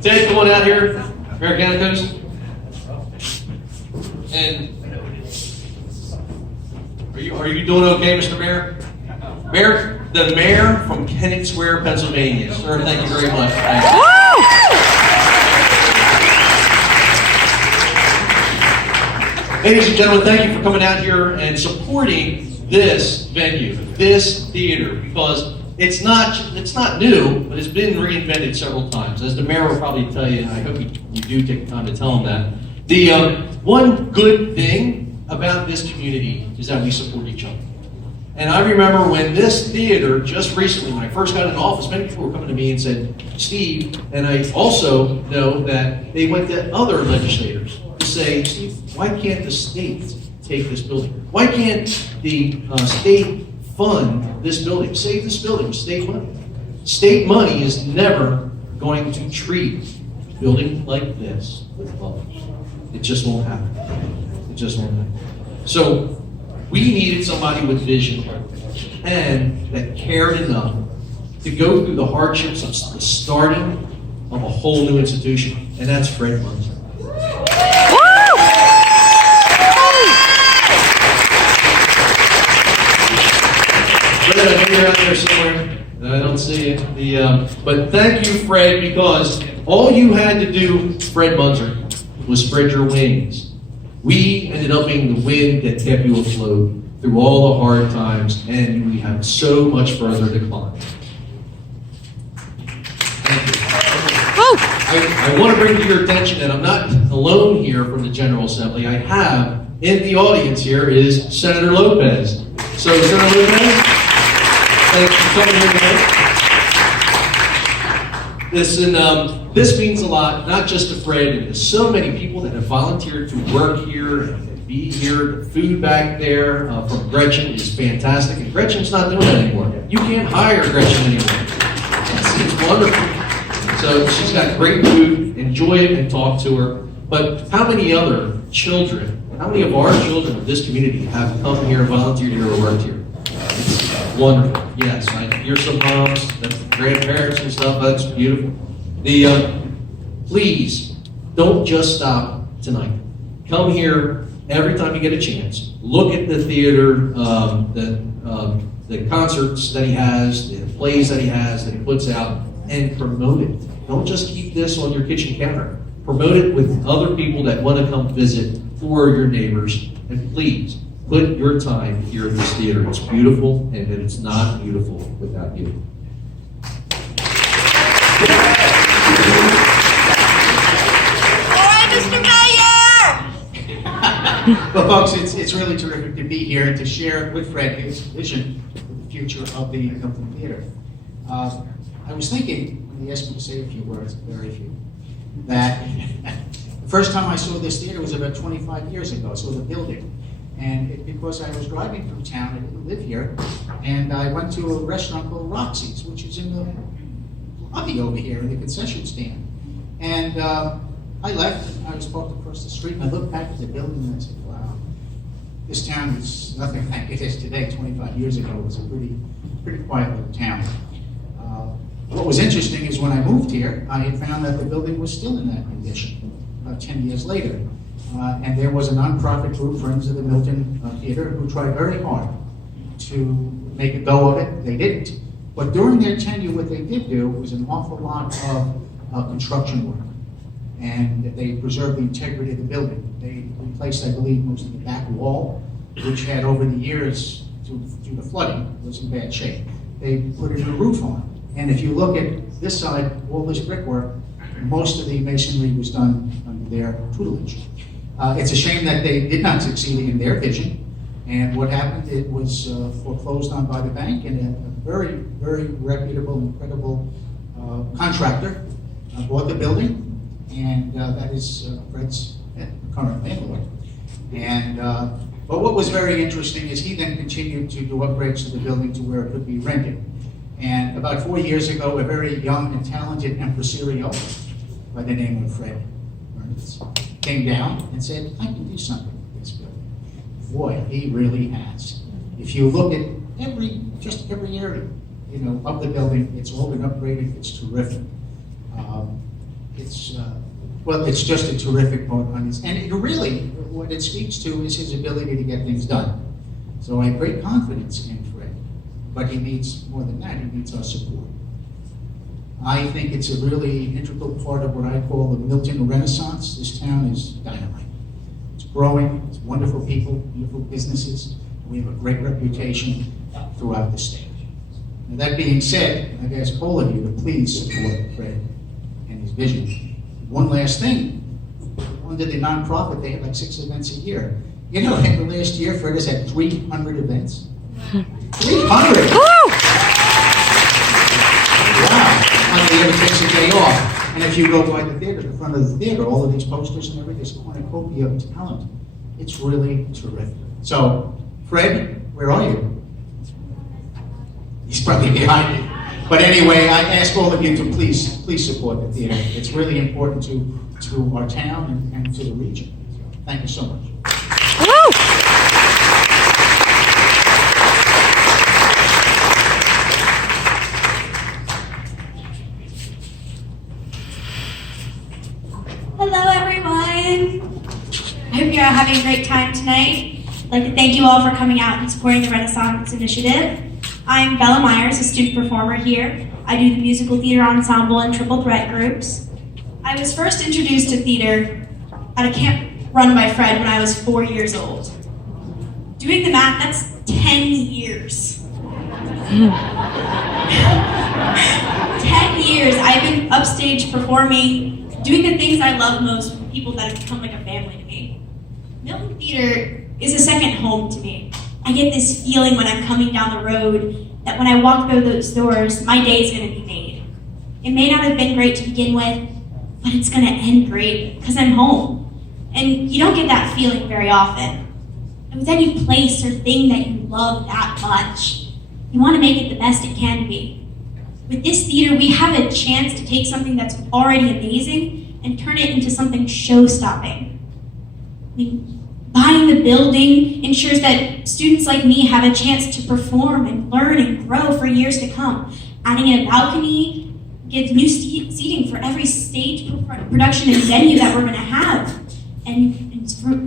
Ted, come on out here. Mayor Canicos. And are you doing okay, Mr. Mayor? Mayor, the mayor from Kennett Square, Pennsylvania. Sir, thank you very much. Ladies and gentlemen, thank you for coming out here and supporting this venue, this theater, because it's not new, but it's been reinvented several times. As the mayor will probably tell you, and I hope you do take the time to tell him that. The one good thing about this community is that we support each other. And I remember when this theater, just recently, when I first got in office, many people were coming to me and said, Steve, and I also know that they went to other legislators to say, Steve, why can't the state take this building? Why can't the state fund this building, save this building with state money? State money is never going to treat a building like this with love. It just won't happen. It just won't happen. So we needed somebody with vision and that cared enough to go through the hardships of the starting of a whole new institution, and that's Fred Munson. Fred, I know you're out there somewhere. I don't see you. But thank you, Fred, because all you had to do, Fred Munson, was spread your wings. We ended up being the wind that kept you afloat through all the hard times, and we have so much further to climb. Thank you. I want to bring to your attention that I'm not alone here from the General Assembly. I have in the audience here is Senator Lopez. So, Senator Lopez, thanks for coming here today. Listen, this means a lot, not just to Fred, and to so many people that have volunteered to work here and be here. The food back there from Gretchen is fantastic, and Gretchen's not doing that anymore. You can't hire Gretchen anymore. It's wonderful. So she's got great food. Enjoy it and talk to her. But how many other children, how many of our children of this community have come here, volunteered here, or worked here? It's wonderful. Yes, I hear some moms, the grandparents and stuff. That's beautiful. Please don't just stop tonight. Come here every time you get a chance. Look at the theater, the concerts that he has, the plays that he has, that he puts out, and promote it. Don't just keep this on your kitchen counter. Promote it with other people that want to come visit, for your neighbors, and please put your time here in this theater. It's beautiful, and it's not beautiful without you. Well, folks, it's really terrific to be here and to share with Fred his vision for the future of the Milton Theater. I was thinking, when he asked me to say a few words, very few, that the first time I saw this theater was about 25 years ago. I saw the building. And because I was driving through town, I didn't live here, and I went to a restaurant called Roxy's, which is in the lobby over here in the concession stand. And I left, and I was parked across the street, and I looked back at the building, and I said, wow, this town is nothing like it is today. 25 years ago, it was a pretty quiet little town. What was interesting is when I moved here, I had found that the building was still in that condition, about 10 years later. And there was a nonprofit group, Friends of the Milton Theater, who tried very hard to make a go of it. They didn't. But during their tenure, what they did do was an awful lot of construction work. And they preserved the integrity of the building. They replaced, I believe, most of the back wall, which had over the years, due to the flooding, was in bad shape. They put a new roof on. And if you look at this side, all this brickwork, most of the masonry was done under their tutelage. It's a shame that they did not succeed in their vision. And what happened, it was foreclosed on by the bank, and a very, very reputable, incredible contractor bought the building, and that is Fred's current landlord. And but what was very interesting is he then continued to do upgrades to the building to where it could be rented. And about 4 years ago, a very young and talented impresario by the name of Fred came down and said, I can do something with this building. Boy, he really has. If you look at just every area, of the building, it's all been upgraded, it's terrific. well, it's just a terrific book on his, and it really, what it speaks to is his ability to get things done. So I have great confidence in Fred, but he needs more than that, he needs our support. I think it's a really integral part of what I call the Milton Renaissance. This town is dynamite. It's growing, it's wonderful people, beautiful businesses. We have a great reputation throughout the state. Now, that being said, I've asked all of you to please support Fred and his vision. One last thing, under the nonprofit, they have like 6 events a year. You know, in the last year, Fred has had 300 events. 300! Wow! Hardly ever takes a day off. And if you go by the theater, the front of the theater, all of these posters and everything, there's a cornucopia of talent. It's really terrific. So, Fred, where are you? He's probably behind me. But anyway, I ask all of you to please support the theater. It's really important to our town and to the region. So, thank you so much. Hello, everyone. I hope you're having a great time tonight. I'd like to thank you all for coming out and supporting the Renaissance Initiative. I'm Bella Myers, a student performer here. I do the musical theater ensemble and triple threat groups. I was first introduced to theater at a camp run by Fred when I was 4 years old. Doing the math, that's 10 years. 10 years I've been upstage performing, doing the things I love most with people that have become like a family to me. Milton Theater is a second home to me. I get this feeling when I'm coming down the road that when I walk through those doors, my day is going to be made. It may not have been great to begin with, but it's going to end great because I'm home. And you don't get that feeling very often. And with any place or thing that you love that much, you want to make it the best it can be. With this theater, we have a chance to take something that's already amazing and turn it into something show-stopping. I mean, buying the building ensures that students like me have a chance to perform and learn and grow for years to come. Adding in a balcony gives new seating for every stage production and venue that we're going to have. And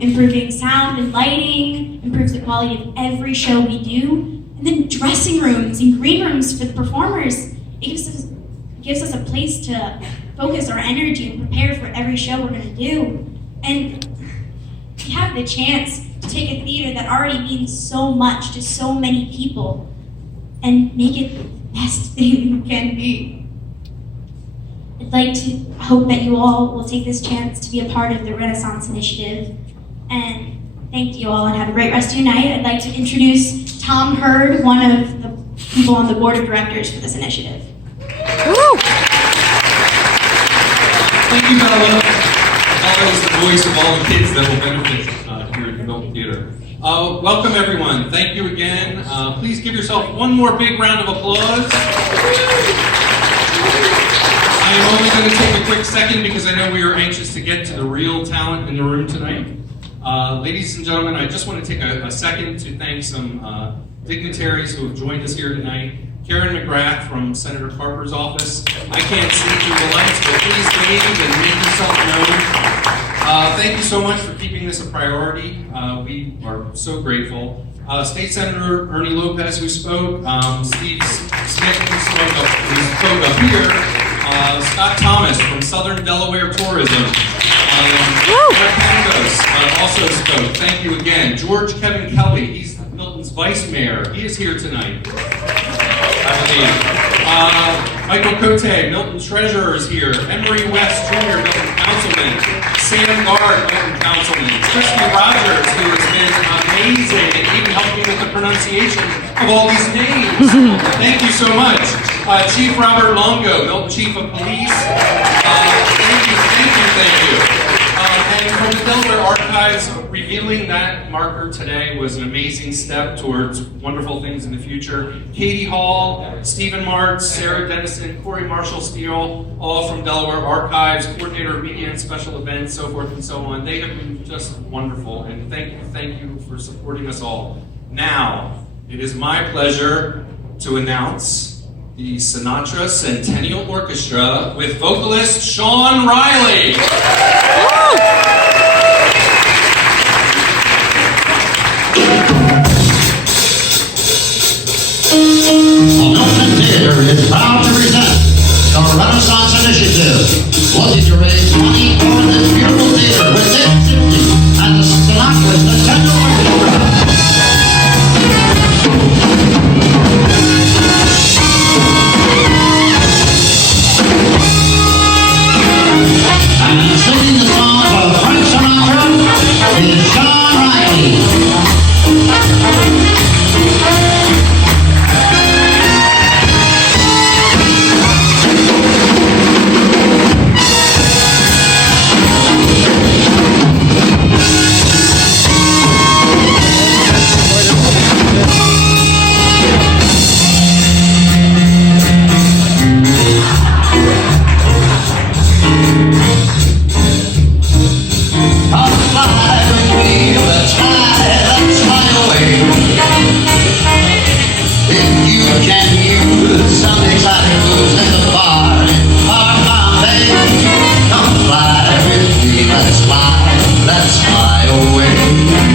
improving sound and lighting, improves the quality of every show we do. And then dressing rooms and green rooms for the performers. It gives us a place to focus our energy and prepare for every show we're going to do. And we have the chance to take a theater that already means so much to so many people and make it the best thing it can be. I'd like to hope that you all will take this chance to be a part of the Renaissance Initiative. And thank you all and have a great rest of your night. I'd like to introduce Tom Hurd, one of the people on the board of directors for this initiative. Thank you, Bella. Bella is the voice of all the kids that will benefit here at the Milton Theater. Welcome, everyone. Thank you again. Please give yourself one more big round of applause. I am only going to take a quick second because I know we are anxious to get to the real talent in the room tonight. Ladies and gentlemen, I just want to take a second to thank some dignitaries who have joined us here tonight. Karen McGrath from Senator Carper's office. I can't see through the lights, but please wave and make yourself known. Thank you so much for keeping this a priority. We are so grateful. State Senator Ernie Lopez, who spoke, Steve Smith, who spoke up here, Scott Thomas from Southern Delaware Tourism, Mark Pangos also spoke. Thank you again. George Kevin Kelly, he's Milton's vice mayor. He is here tonight. Michael Cote, Milton's treasurer, is here. Emery West Jr., Milton councilman. Sam Gard, Milton councilman. Christy Rogers, who has been amazing and even helped me with the pronunciation of all these names. Thank you so much. Chief Robert Longo, Milton Chief of Police. Thank you. And from the Delaware Archives, revealing that marker today was an amazing step towards wonderful things in the future. Katie Hall, Stephen Martz, Sarah Dennison, Corey Marshall Steele, all from Delaware Archives, coordinator of media and special events, so forth and so on. They have been just wonderful, and thank you for supporting us all. Now, it is my pleasure to announce the Sinatra Centennial Orchestra with vocalist Sean Reilly. Milton Theater is proud to present the Renaissance Initiative, looking to raise money for this beautiful theater with its symphony and the Sinatra Centennial Orchestra. And singing the songs of Frank Sinatra is Sean Reilly. Let's fly away.